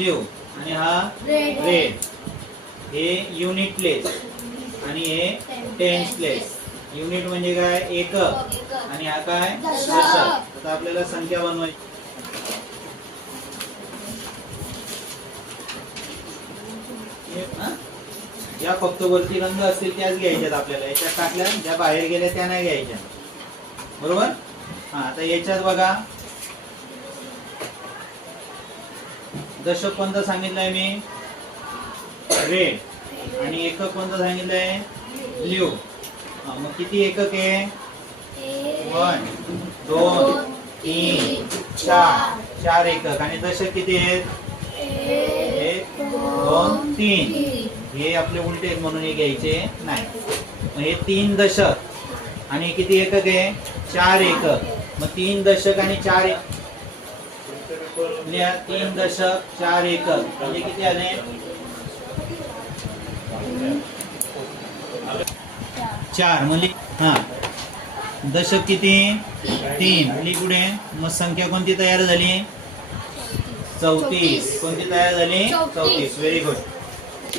Blue आणि हा red. हे युनिट प्लेस आणि हे टेन्स प्लेस. युनिट म्हणजे काय? एकक. आणि हा काय? दशक. आता आपल्याला संख्या बनवायची. या फक्त वरती रंग असतील त्याच घ्यायच्यात आपल्याला. याच्यात टाकल्या ज्या बाहेर गेल्या त्या नाही घ्यायच्या. बरोबर. हा आता याच्यात बघा दशक कोणतं सांगितलंय मी? रेड. आणि एकक कोणतं सांगितलंय? ब्ल्यू. मग किती एकक आहे? 1 2 3 4. 4 एकक. आणि दशक किती आहेत? 1 2 3. हे आपले उलटे आहेत म्हणून हे घ्यायचे नाही. मग हे 3 दशक आणि किती एकक आहे? 4 एकक. मग 3 दशक आणि 4 एकक. 3 दशक 4 एकक म्हणजे किती आले? 4. म्हणजे हा दशक किती? 3. आणि पुढे मग संख्या कोणती तयार झाली? 34. कोणती तयार झाली? 34. Very good.